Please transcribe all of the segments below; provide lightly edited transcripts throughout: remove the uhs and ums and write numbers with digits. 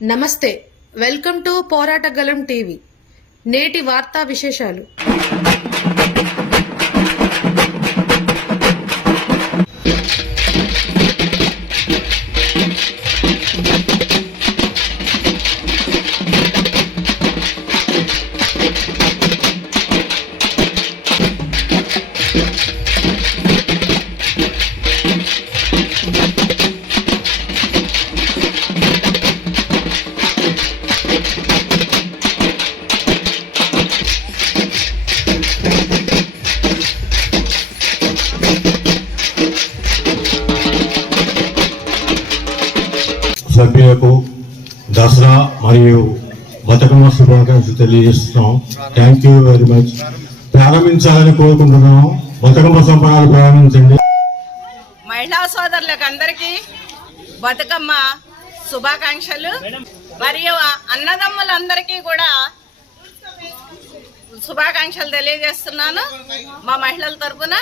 నమస్తే, welcome to పోరాటగలం TV. నేటి వార్తా విశేషాలు. సభ్యులకు దసరా మరియు బతుకమ్మ శుభాకాంక్షలు తెలియజేస్తున్నాం. Thank you very much. ప్రారంభించాలని కోరుకుంటున్నాం. బతుకమ్మ సంబరాలు ప్రారంభించండి. మహిళా సోదరులకు అందరికీ బతుకమ్మ శుభాకాంక్షలు మరియు అన్నదమ్ములందరికీ కూడా శుభాకాంక్షలు తెలియజేస్తున్నాను మా మహిళల తరఫున.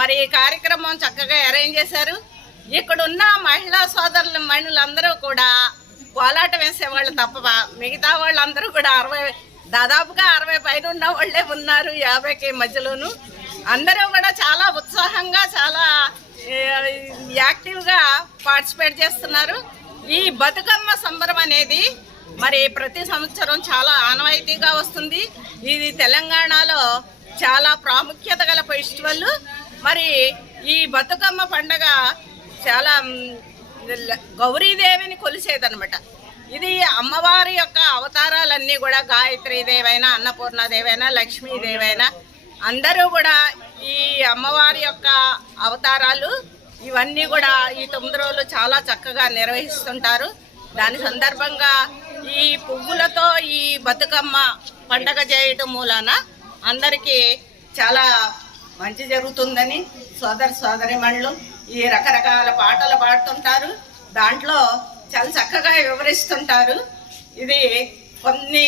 మరి ఈ కార్యక్రమం చక్కగా అరేంజ్ చేశారు. ఇక్కడున్న మహిళా మహిళలందరూ కూడా కోలాటం వేసేవాళ్ళు తప్ప మిగతా వాళ్ళందరూ కూడా దాదాపుగా 60 పైన ఉన్న వాళ్ళే ఉన్నారు. 50కి మధ్యలోను అందరూ కూడా చాలా ఉత్సాహంగా చాలా యాక్టివ్గా పార్టిసిపేట్ చేస్తున్నారు. ఈ బతుకమ్మ సంబరం అనేది మరి ప్రతి సంవత్సరం చాలా ఆనవాయితీగా వస్తుంది. ఇది తెలంగాణలో చాలా ప్రాముఖ్యత గల ఫెస్టివల్. మరి ఈ బతుకమ్మ పండగ చాలా గౌరీదేవిని కొలిసేదనమాట. ఇది అమ్మవారి యొక్క అవతారాలన్నీ కూడా గాయత్రీదేవైనా, అన్నపూర్ణాదేవైనా, లక్ష్మీదేవైనా అందరూ కూడా ఈ అమ్మవారి యొక్క అవతారాలు ఇవన్నీ కూడా ఈ 9 రోజులు చాలా చక్కగా నిర్వహిస్తుంటారు. దాని సందర్భంగా ఈ పువ్వులతో ఈ బతుకమ్మ పండగ చేయటం మూలాన అందరికీ చాలా మంచి జరుగుతుందని సోదరిమణులు ఈ రకరకాల పాటలు పాడుతుంటారు. దాంట్లో చాలా చక్కగా వివరిస్తుంటారు. ఇది కొన్ని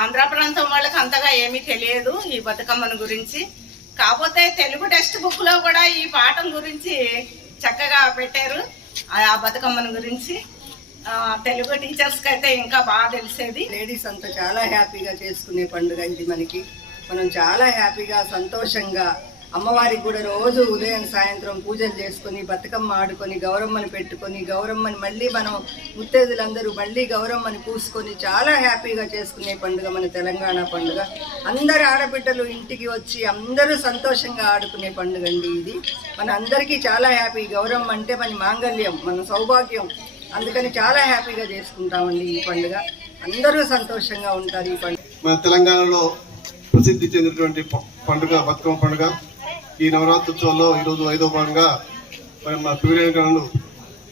ఆంధ్ర ప్రాంతం వాళ్ళకి అంతగా ఏమీ తెలియదు ఈ బతుకమ్మను గురించి. కాకపోతే తెలుగు టెక్స్ట్ బుక్లో కూడా ఈ పాఠం గురించి చక్కగా పెట్టారు. ఆ బతుకమ్మను గురించి తెలుగు టీచర్స్కి అయితే ఇంకా బాగా తెలిసేది. లేడీస్ అంతా చాలా హ్యాపీగా చేసుకునే పండుగ ఇది. మనం చాలా హ్యాపీగా సంతోషంగా అమ్మవారికి కూడా రోజు ఉదయం సాయంత్రం పూజలు చేసుకొని బతుకమ్మ ఆడుకొని గౌరమ్మని పెట్టుకొని గౌరమ్మని మళ్ళీ మనం ముత్తైదులందరూ మళ్ళీ గౌరమ్మని పూసుకొని చాలా హ్యాపీగా చేసుకునే పండుగ మన తెలంగాణ పండుగ. అందరు ఆడబిడ్డలు ఇంటికి వచ్చి అందరూ సంతోషంగా ఆడుకునే పండుగ అండి ఇది. మన అందరికీ చాలా హ్యాపీ. గౌరమ్మ అంటే మన మాంగళ్యం, మన సౌభాగ్యం. అందుకని చాలా హ్యాపీగా చేసుకుంటామండి ఈ పండుగ. అందరూ సంతోషంగా ఉంటారు ఈ పండుగ. మన తెలంగాణలో ప్రసిద్ధి చెందినటువంటి పండుగ బతుకమ్మ పండుగ. ఈ నవరాత్రోత్సవంలో ఈరోజు 5వ భాగంగా మరి మన పివిలేకరణలు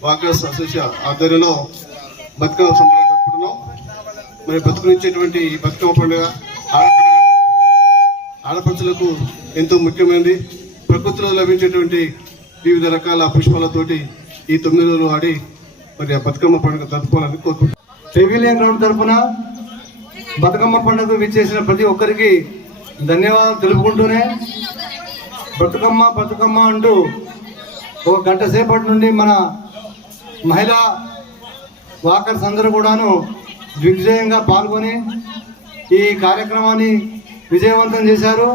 వాకర్స్ అసోసియేషన్ ఆధ్వర్యంలో బతుకమ్మ సంబరాలు జరుపుకుంటున్నాం. మరి బతుకునిచ్చేటువంటి ఈ బతుకమ్మ పండుగ ఆడపడుచులకు ఎంతో ముఖ్యమైనది. ప్రకృతిలో లభించేటువంటి వివిధ రకాల పుష్పాలతోటి ఈ 9 రోజులు ఆడి మరి ఆ బతుకమ్మ పండుగ జరుపుకోవాలని కోరుకుంటున్నాం. పివిలియన్ గ్రౌండ్ తరఫున బతుకమ్మ పండుగ విచ్చేసిన ప్రతి ఒక్కరికి ధన్యవాదాలు తెలుపుకుంటూనే బతుకమ్మ అంటూ 1 గంట సేపటి నుండి మన మహిళా వాకర్స్ అందరూ కూడాను దిగ్విజయంగా పాల్గొని ఈ కార్యక్రమాన్ని విజయవంతం చేశారు.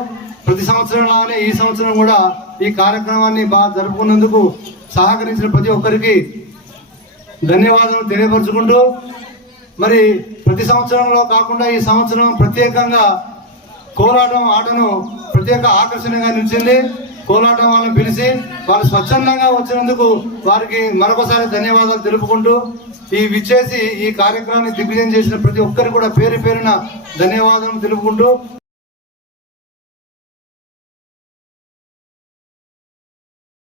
ప్రతి సంవత్సరంలానే ఈ సంవత్సరం కూడా ఈ కార్యక్రమాన్ని బాగా జరుపుకున్నందుకు సహకరించిన ప్రతి ఒక్కరికి ధన్యవాదాలు తెలియపరుచుకుంటూ మరి ప్రతి సంవత్సరంలో కాకుండా ఈ సంవత్సరం ప్రత్యేకంగా కోలాటం ఆటను ప్రత్యేక ఆకర్షణగా నిలిచింది. కోలాటం వాళ్ళని పిలిచి వాళ్ళు స్వచ్ఛందంగా వచ్చినందుకు వారికి మరొకసారి ధన్యవాదాలు తెలుపుకుంటూ ఈ విచ్చేసి ఈ కార్యక్రమాన్ని దిగ్విజయం చేసిన ప్రతి ఒక్కరికి కూడా పేరు పేరున ధన్యవాదాలు తెలుపుకుంటూ